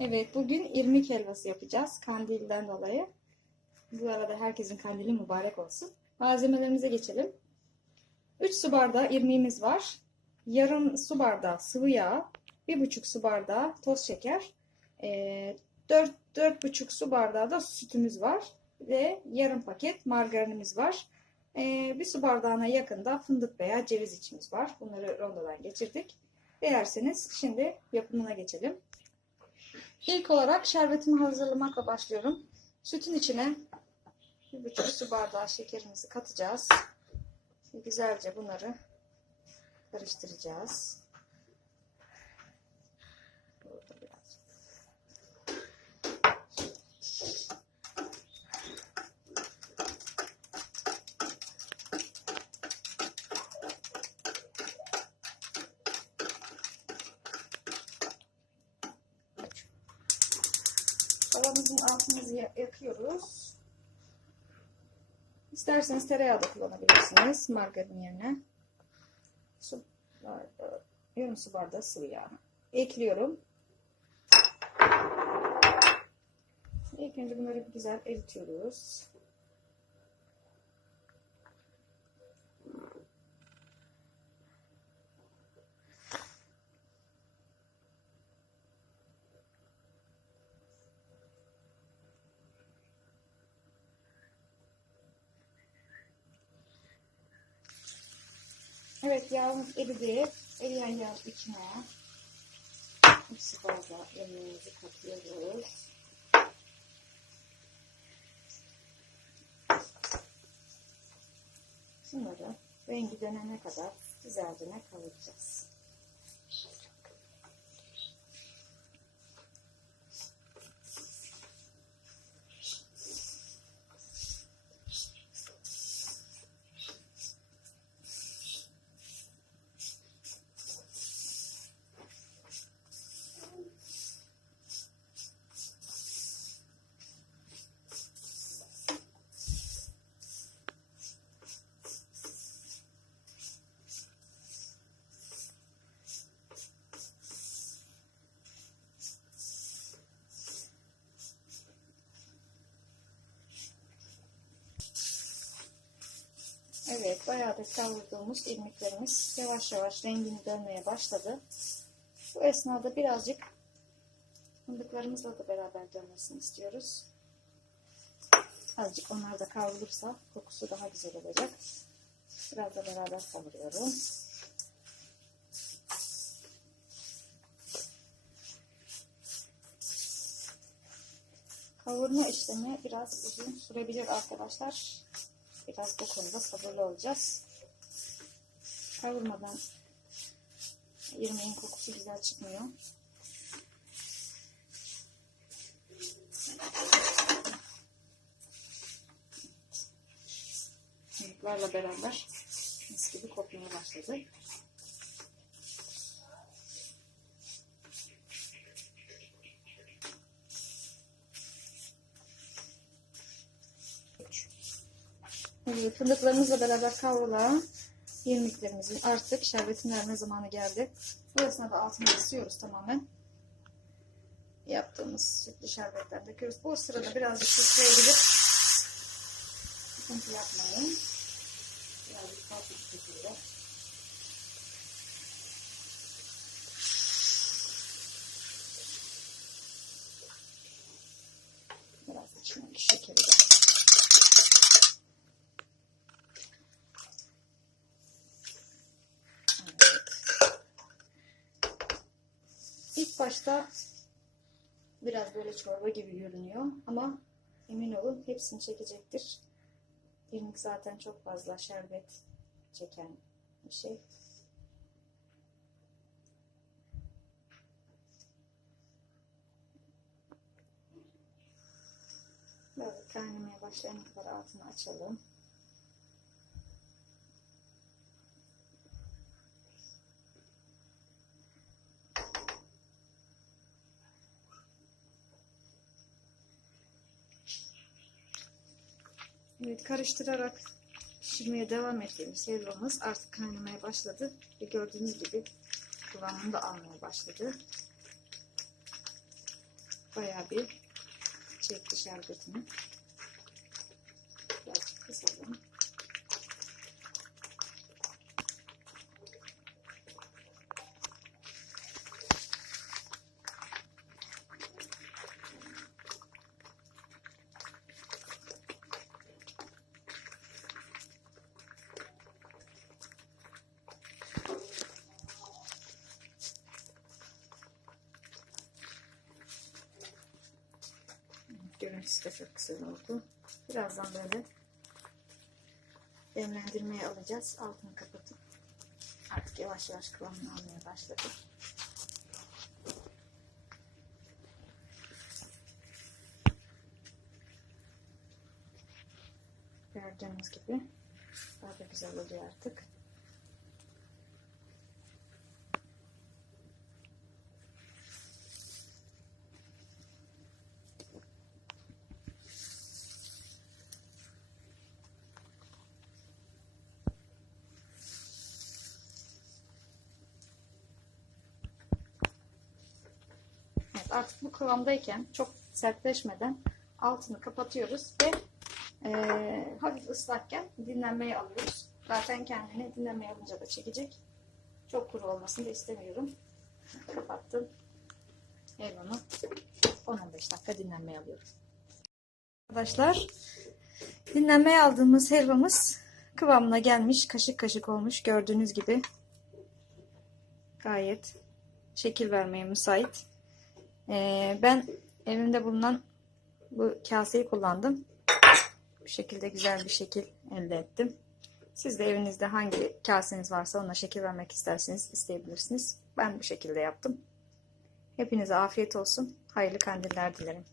Evet, bugün irmik helvası yapacağız kandilden dolayı. Bu arada herkesin kandili mübarek olsun. Malzemelerimize geçelim. 3 su bardağı irmiğimiz var. Yarım su bardağı sıvı yağ, 1,5 su bardağı toz şeker, 4 4,5 su bardağı da sütümüz var ve yarım paket margarinimiz var. Ee, bir su bardağına yakında fındık veya ceviz içimiz var. Bunları rondodan geçirdik. Dilerseniz şimdi yapımına geçelim. İlk olarak şerbetimi hazırlamakla başlıyorum. Sütün içine bir buçuk su bardağı şekerimizi katacağız. Güzelce bunları karıştıracağız. Burada biraz. Tavamızın altını ya- yakıyoruz. İsterseniz tereyağı da kullanabilirsiniz margarin yerine. Su, bardağı- yarım su bardağı sıvı yağ. Ekliyorum. İlk önce bunları güzel eritiyoruz. Evet yağımız eridi. Eriyen yağ içine su bardağı yemeğimizi katıyoruz. Bunları rengi dönene kadar güzelce kavuracağız. Evet, bayağı da kavurduğumuz irmiklerimiz yavaş yavaş rengini dönmeye başladı. Bu esnada birazcık fındıklarımızla da beraber dönmesini istiyoruz. Azıcık onlar da kavrulursa kokusu daha güzel olacak. Biraz da beraber kavuruyorum. Kavurma işlemi biraz uzun sürebilir arkadaşlar. Biraz bu konuda sabırlı olacağız. Kavurmadan irmiğin kokusu güzel çıkmıyor. Fındıklarla beraber mis gibi kokmaya başladı. Fındıklarımızla beraber kavrulan irmiklerimizin artık şerbetini verme zamanı geldi. Bu esnada altını ısıyoruz tamamen. Yaptığımız sütlü şerbetten döküyoruz. Bu sırada birazcık süsleyebilip sıkıntı yapmayın. Birazcık tatlı bir. Biraz içindeki şekeri de İlk başta biraz böyle çorba gibi görünüyor ama emin olun hepsini çekecektir. İrmik zaten çok fazla şerbet çeken bir şey. Böyle kaynamaya başlayana kadar altını açalım. Evet, karıştırarak pişirmeye devam ettiğimiz helvamız artık kaynamaya başladı. Ve gördüğünüz gibi kıvamını da almaya başladı. bayağı bir çekti şerbetini. Birazcık kısalım. Görüntüsü de çok güzel oldu. Birazdan böyle demlendirmeye alacağız. Altını kapatıp artık yavaş yavaş kıvamını almaya başladı. Gördüğünüz gibi daha da güzel oluyor artık. Artık bu kıvamdayken çok sertleşmeden altını kapatıyoruz ve eee, hafif ıslakken dinlenmeye alıyoruz. Zaten kendini dinlenmeye alınca da çekecek. Çok kuru olmasını da istemiyorum. Kapattım. Helvamı 10-15 dakika dinlenmeye alıyorum. Arkadaşlar dinlenmeye aldığımız helvamız kıvamına gelmiş. Kaşık kaşık olmuş gördüğünüz gibi. Gayet şekil vermeye müsait. Ee, ben evimde bulunan bu kaseyi kullandım. Bu şekilde güzel bir şekil elde ettim. Siz de evinizde hangi kaseniz varsa ona şekil vermek isterseniz isteyebilirsiniz. Ben bu şekilde yaptım. Hepinize afiyet olsun. Hayırlı kandiller dilerim.